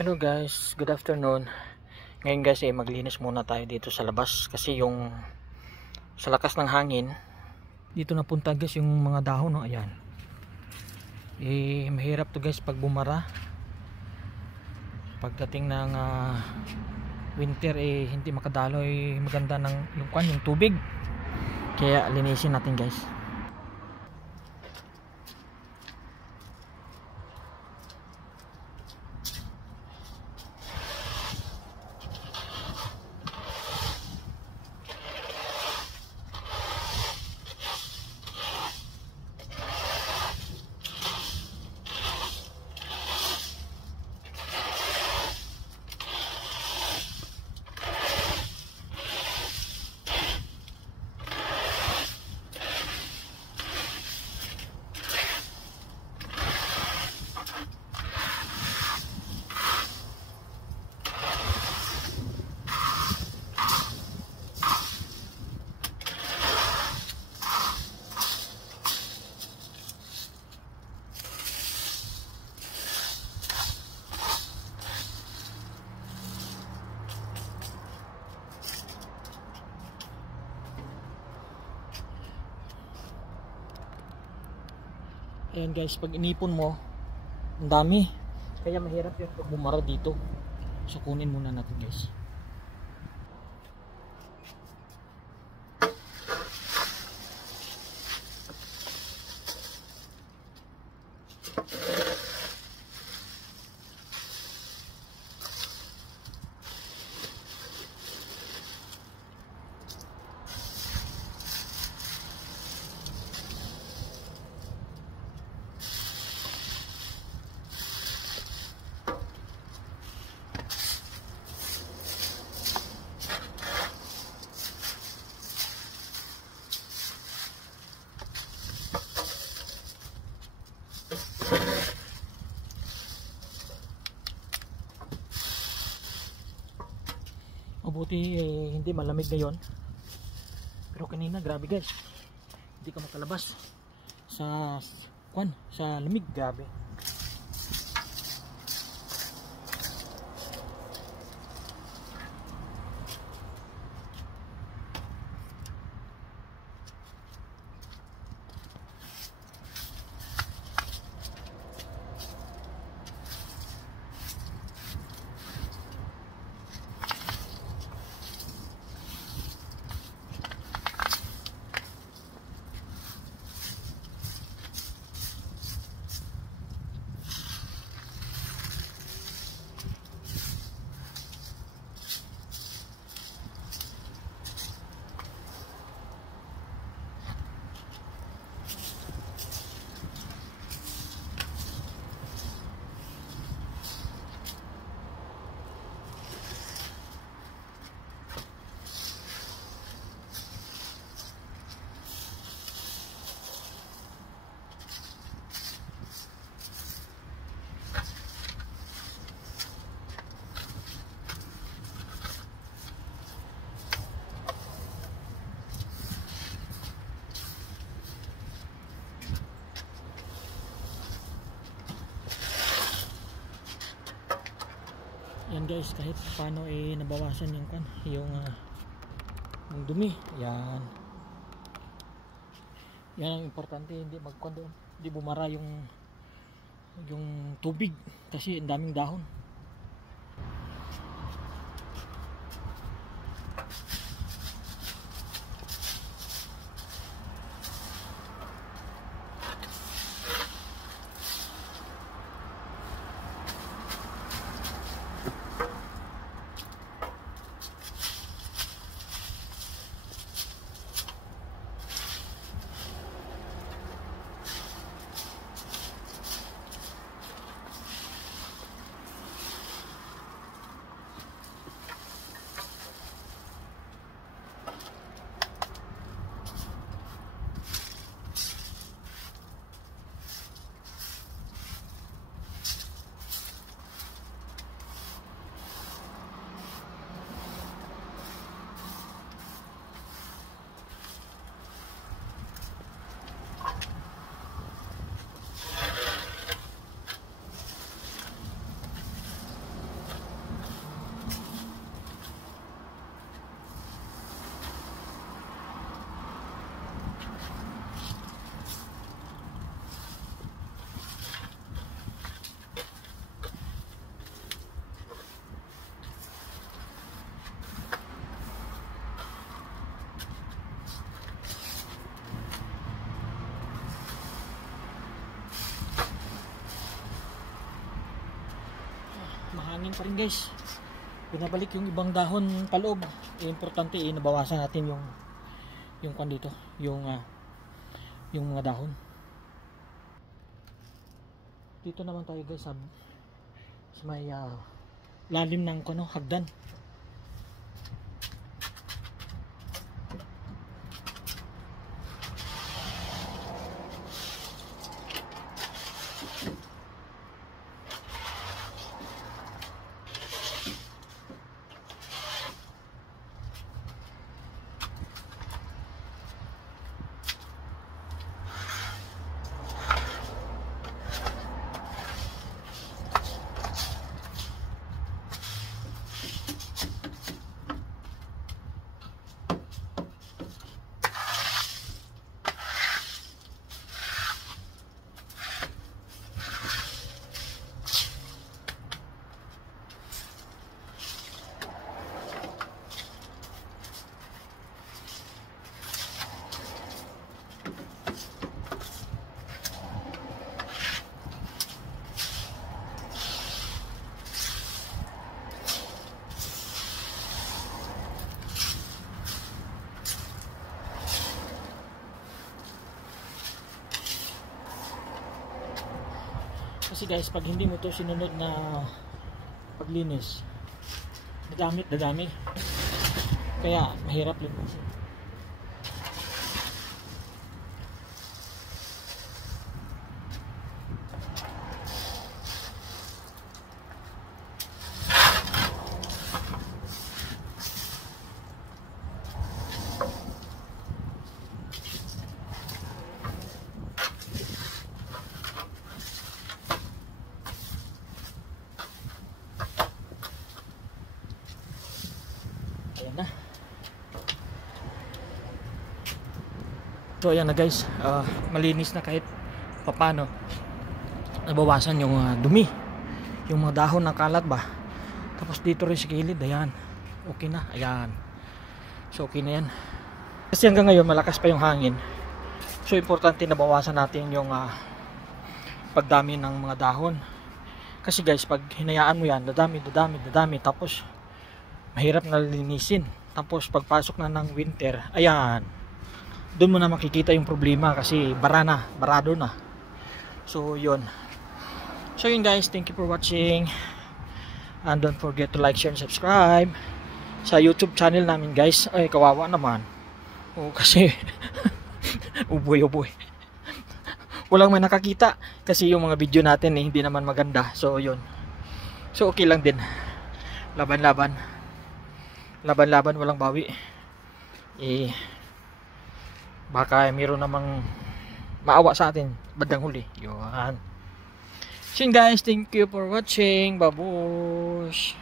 Hello guys, good afternoon. Ngayon guys maglinis muna tayo dito sa labas kasi yung sa lakas ng hangin dito napunta guys yung mga dahon, no? Ayan. Mahirap to guys pag bumara. Pagdating ng winter hindi makadaloy maganda ng yung tubig. Kaya linisin natin guys. Ayan guys, pag inipon mo ang dami, kaya mahirap yun pag bumara dito. So kunin muna natin guys. Mabuti hindi malamig ngayon. Pero kanina grabe guys. Hindi ka makalabas sa lamig, grabe. Yan guys, kahit paano nabawasan yung dumi. Yan ang importante, hindi doon, hindi bumara yung tubig kasi ang daming dahon. mahangin pa rin guys. Binabalik yung ibang dahon paloob. Importante nabawasan natin yung kan dito, yung mga dahon. Dito naman tayo guys sa may lalim ng hagdan. Kasi guys, pag hindi mo to sinunod na paglinis, dadami. Kaya mahirap linisin. Ayan na. So ayan na guys, malinis na kahit papano. Nabawasan yung dumi, yung mga dahon ng kalat ba. Tapos dito rin sa gilid, ayan, okay na, ayan. So okay na yan. Kasi hanggang ngayon malakas pa yung hangin. So importante na bawasan natin yung pagdami ng mga dahon. Kasi guys, pag hinayaan mo yan, dadami. Tapos mahirap na linisin. Tapos pagpasok na ng winter, ayan, doon mo na makikita yung problema kasi barado na. So yun. So yun guys, thank you for watching. And don't forget to like, share, and subscribe sa YouTube channel namin guys. Ay, kawawa naman. O kasi uboy. Walang may nakakita kasi yung mga video natin hindi naman maganda. So yun. So okay lang din. Laban, walang bawi. Baka mayroon namang maawa sa atin bandang huli. Yun. So guys, thank you for watching. Babush.